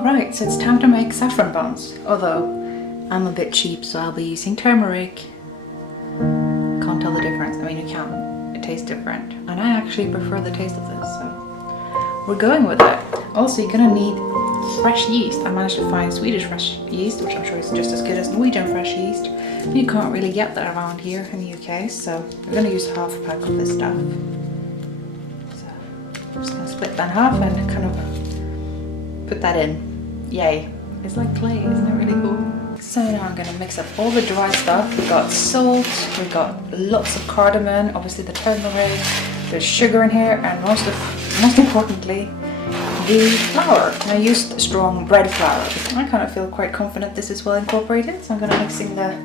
Alright, so it's time to make saffron buns. Although I'm a bit cheap, so I'll be using turmeric. Can't tell the difference. I mean, you can. It tastes different. And I actually prefer the taste of this, so we're going with it. Also, you're gonna need fresh yeast. I managed to find Swedish fresh yeast, which I'm sure is just as good as Norwegian fresh yeast. You can't really get that around here in the UK, so we're gonna use half a pack of this stuff. So I'm just gonna split that in half and kind of put that in. Yay. It's like clay, isn't it really cool? So now I'm gonna mix up all the dry stuff. We've got salt, we've got lots of cardamom, obviously the turmeric, there's sugar in here, and most importantly, the flour. And I used strong bread flour. I kind of feel quite confident this is well incorporated, so I'm gonna mix in the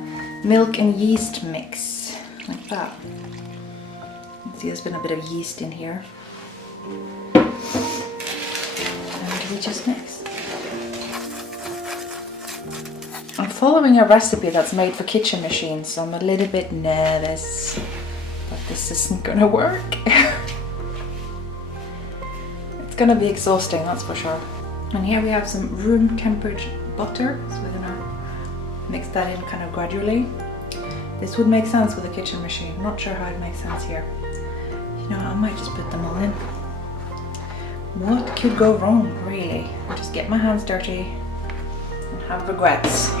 milk and yeast mix, like that. You can see there's been a bit of yeast in here. And we just mix. I'm following a recipe that's made for kitchen machines, so I'm a little bit nervous that this isn't gonna work. It's gonna be exhausting, that's for sure. And here we have some room temperature butter, so we're gonna mix that in kind of gradually. This would make sense with a kitchen machine. I'm not sure how it makes sense here. You know, I might just put them all in. What could go wrong, really? I'll just get my hands dirty and have regrets.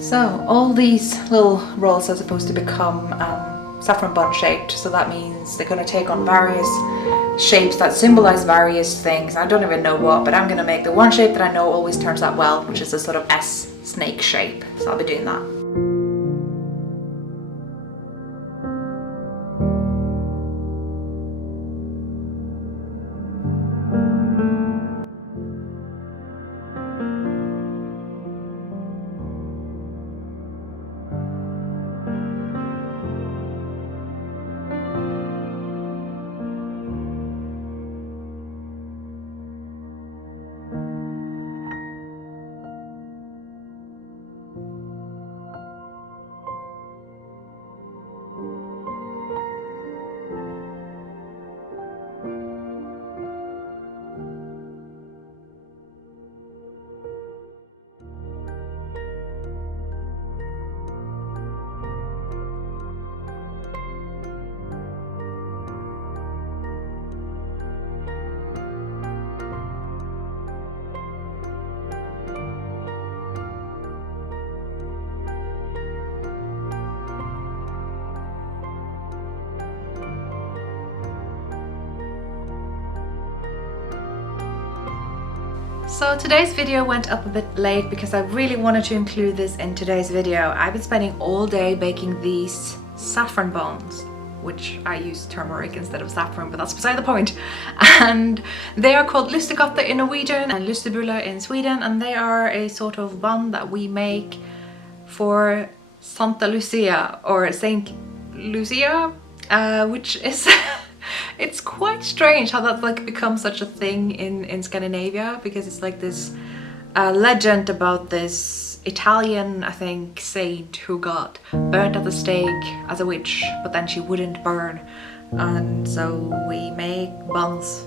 So all these little rolls are supposed to become saffron bun shaped, so that means they're going to take on various shapes that symbolize various things. I don't even know what, but I'm going to make the one shape that I know always turns out well, which is a sort of S snake shape, so I'll be doing that. So today's video went up a bit late because I really wanted to include this in today's video. I've been spending all day baking these saffron buns, which I use turmeric instead of saffron, but that's beside the point. And they are called lystekotte in Norwegian and lystebuller in Sweden, and they are a sort of bun that we make for Santa Lucia or Saint Lucia, which is it's quite strange how that's like become such a thing in Scandinavia, because it's like this legend about this Italian, I think, saint who got burnt at the stake as a witch, but then she wouldn't burn, and so we make buns.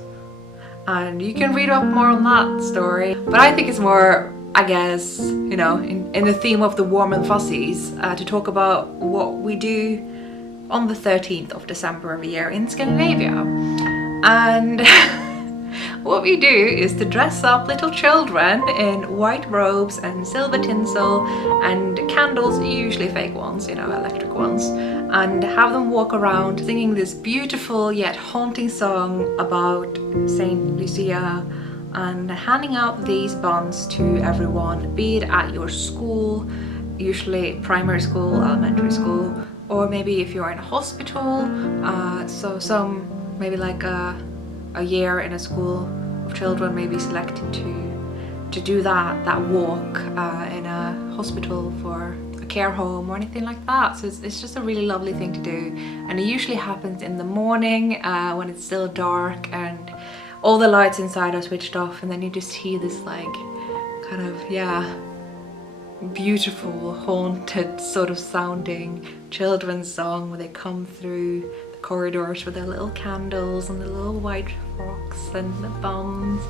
And you can read up more on that story, but I think it's more, I guess, you know, in the theme of the warm and fuzzies, to talk about what we do on the 13th of December every year in Scandinavia. And what what we do is to dress up little children in white robes and silver tinsel and candles, usually fake ones, you know, electric ones, and have them walk around singing this beautiful yet haunting song about Saint Lucia, and handing out these buns to everyone, be it at your school, usually primary school, elementary school, or maybe if you're in a hospital, so some maybe like a year in a school of children may be selected to do that walk in a hospital for a care home or anything like that. So it's just a really lovely thing to do, and it usually happens in the morning when it's still dark and all the lights inside are switched off, and then you just hear this like kind of, yeah, beautiful haunted sort of sounding children's song where they come through the corridors with their little candles and the little white frocks and the buns,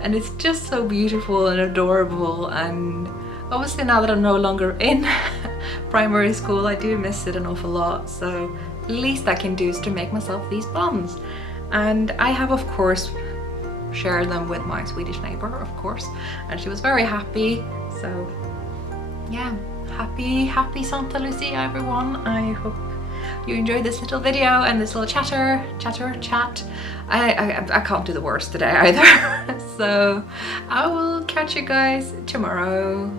and it's just so beautiful and adorable. And obviously now that I'm no longer in primary school, I do miss it an awful lot, so least I can do is to make myself these buns. And I have of course shared them with my Swedish neighbor, of course, and she was very happy. So yeah, happy Santa Lucia everyone. I hope you enjoyed this little video and this little chat. I can't do the words today either. So I will catch you guys tomorrow.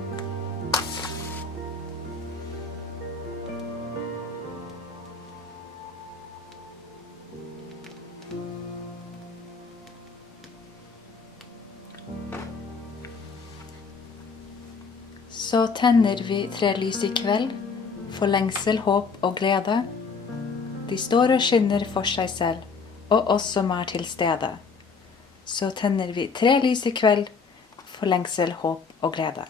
Så tenner vi 3 lys I kveld, for lengsel, håp og glede. De står og skinner for seg selv, og oss som til stede. Så tenner vi 3 lys I kveld, for lengsel, håp og glede.